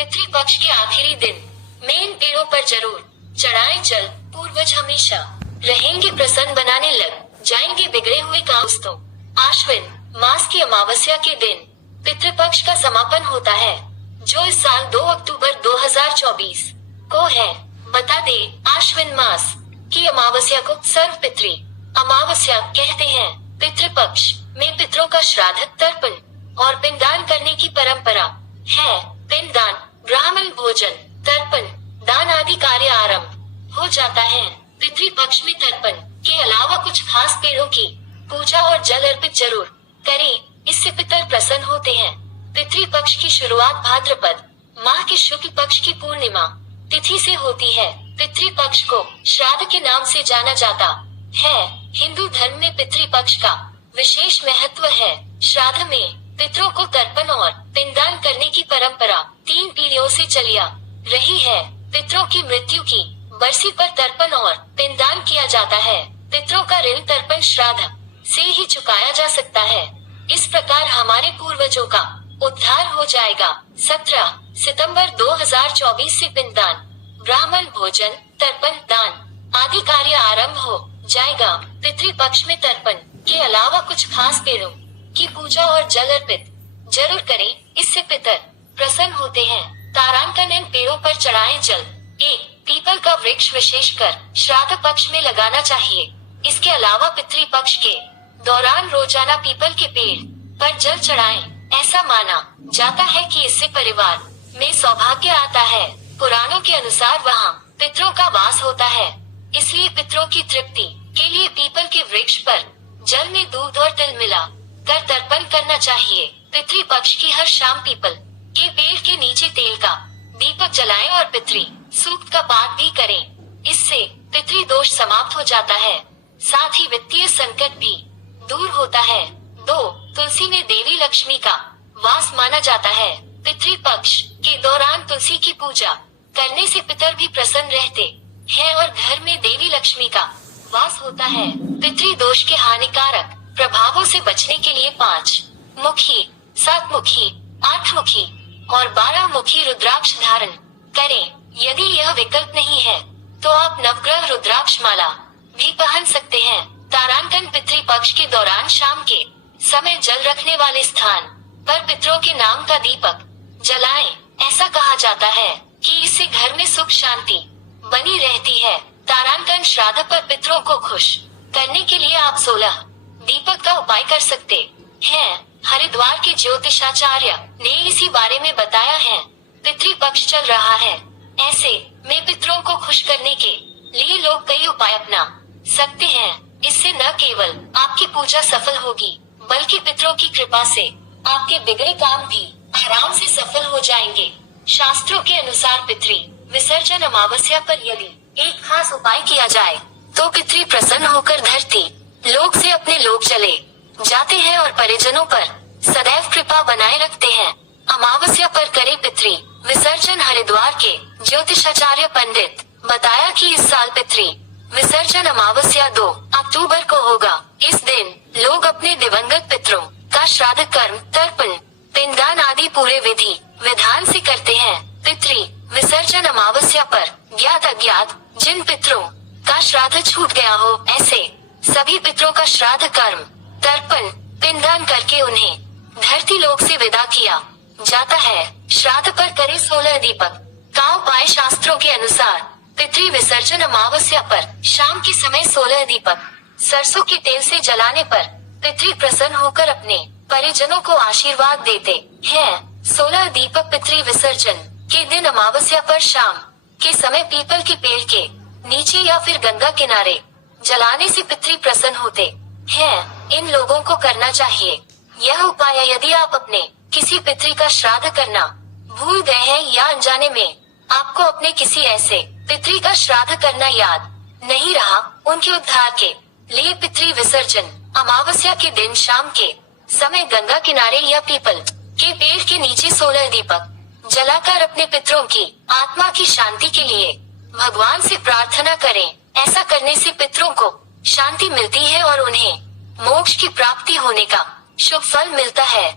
पितृपक्ष के आखिरी दिन में इन पेड़ों पर जरूर चढ़ाएं जल। पूर्वज हमेशा रहेंगे प्रसन्न, बनाने लग जाएंगे बिगड़े हुए काउस्तों। आश्विन मास की अमावस्या के दिन पितृपक्ष का समापन होता है, जो इस साल 2 अक्टूबर 2024 को है। बता दे, आश्विन मास की अमावस्या को सर्व पितृ अमावस्या कहते हैं। पितृपक्ष में पितरों का श्राद्ध, तर्पण और पिंडदान करने की परंपरा है। पिंडदान, ब्राह्मण भोजन, तर्पण, दान आदि कार्य आरंभ हो जाता है। पितृपक्ष में तर्पण के अलावा कुछ खास पेड़ों की पूजा और जल अर्पित जरूर करें, इससे पितर प्रसन्न होते हैं। पितृपक्ष की शुरुआत भाद्रपद माह के शुक्ल पक्ष की पूर्णिमा तिथि से होती है। पितृपक्ष को श्राद्ध के नाम से जाना जाता है। हिंदू धर्म में पितृपक्ष का विशेष महत्व है। श्राद्ध में पितरों को तर्पण और पिंडदान करने की परंपरा 3 पीढ़ियों से चली आ रही है। पितरों की मृत्यु की बरसी पर तर्पण और पिंडदान किया जाता है। पितरों का ऋण तर्पण श्राद्ध से ही चुकाया जा सकता है। इस प्रकार हमारे पूर्वजों का उद्धार हो जाएगा। 17 सितंबर 2024 से पिंडदान, ब्राह्मण भोजन, तर्पण, दान आदि कार्य आरंभ हो जाएगा। पितृपक्ष में तर्पण के अलावा कुछ खास पेड़ों की पूजा और जल अर्पित जरूर करें, इससे पितर प्रसन्न होते हैं। तारांकन, इन पेड़ों पर चढ़ाएं जल। 1. पीपल का वृक्ष विशेषकर श्राद्ध पक्ष में लगाना चाहिए। इसके अलावा पितृपक्ष के दौरान रोजाना पीपल के पेड़ पर जल चढ़ाएं। ऐसा माना जाता है कि इससे परिवार में सौभाग्य आता है। पुराणों के अनुसार वहाँ पितरों का वास होता है, इसलिए पितरों की तृप्ति के लिए पीपल के वृक्ष पर जल में दूध और तिल मिला कर तर्पण करना चाहिए। पितृपक्ष की हर शाम पीपल के पेड़ के नीचे तेल का दीपक जलाएं और पितृ सूक्त का पाठ भी करें। इससे पितृ दोष समाप्त हो जाता है, साथ ही वित्तीय संकट भी दूर होता है। 2. तुलसी में देवी लक्ष्मी का वास माना जाता है। पितृपक्ष के दौरान तुलसी की पूजा करने से पितर भी प्रसन्न रहते हैं और घर में देवी लक्ष्मी का वास होता है। पितृ दोष के हानिकारक प्रभावों से बचने के लिए 5 मुखी, 7 मुखी, 8 मुखी और 12 मुखी रुद्राक्ष धारण करें। यदि यह विकल्प नहीं है तो आप नवग्रह रुद्राक्ष माला भी पहन सकते हैं। तारांकन, पितृपक्ष के दौरान शाम के समय जल रखने वाले स्थान पर पितरों के नाम का दीपक जलाएं। ऐसा कहा जाता है कि इससे घर में सुख शांति बनी रहती है। तारांकन, श्राद्ध पर पितरों को खुश करने के लिए आप 16 दीपक का उपाय कर सकते हैं। हरिद्वार के ज्योतिषाचार्य ने इसी बारे में बताया है। पितृपक्ष चल रहा है, ऐसे में पितरों को खुश करने के लिए लोग कई उपाय अपना सकते हैं। इससे न केवल आपकी पूजा सफल होगी, बल्कि पितरों की कृपा से आपके बिगड़े काम भी आराम से सफल हो जाएंगे। शास्त्रों के अनुसार पितृ विसर्जन अमावस्या पर यदि एक खास उपाय किया जाए तो पितृ प्रसन्न होकर धरती लोक से अपने लोक चले जाते हैं और परिजनों पर सदैव कृपा बनाए रखते हैं। अमावस्या पर करे पितृ विसर्जन। हरिद्वार के ज्योतिषाचार्य पंडित बताया कि इस साल पितृ विसर्जन अमावस्या 2 अक्टूबर को होगा। इस दिन लोग अपने दिवंगत पितरों का श्राद्ध, कर्म, तर्पण, पिंडदान आदि पूरे विधि विधान से करते हैं। पितृ विसर्जन अमावस्या पर ज्ञात अज्ञात जिन पितरों का श्राद्ध छूट गया हो, ऐसे सभी पितरों का श्राद्ध, कर्म, तर्पण, पिंडदान करके उन्हें धरती लोक से विदा किया जाता है। श्राद्ध पर करे 16 दीपक का उपाय। शास्त्रों के अनुसार पितृ विसर्जन अमावस्या पर शाम के समय 16 दीपक सरसों के तेल से जलाने पर पितृ प्रसन्न होकर अपने परिजनों को आशीर्वाद देते हैं। 16 दीपक पितृ विसर्जन के दिन अमावस्या पर शाम के समय पीपल के पेड़ के नीचे या फिर गंगा किनारे जलाने से पितृ प्रसन्न होते हैं। इन लोगों को करना चाहिए यह उपाय यदि आप अपने किसी पितृ का श्राद्ध करना भूल गए हैं या अनजाने में आपको अपने किसी ऐसे पितृ का श्राद्ध करना याद नहीं रहा। उनके उद्धार के लिए पितृ विसर्जन अमावस्या के दिन शाम के समय गंगा किनारे या पीपल के पेड़ के नीचे 16 दीपक जलाकर अपने पितरों की आत्मा की शांति के लिए भगवान से प्रार्थना करें। ऐसा करने से पितरों को शांति मिलती है और उन्हें मोक्ष की प्राप्ति होने का शुभ फल मिलता है।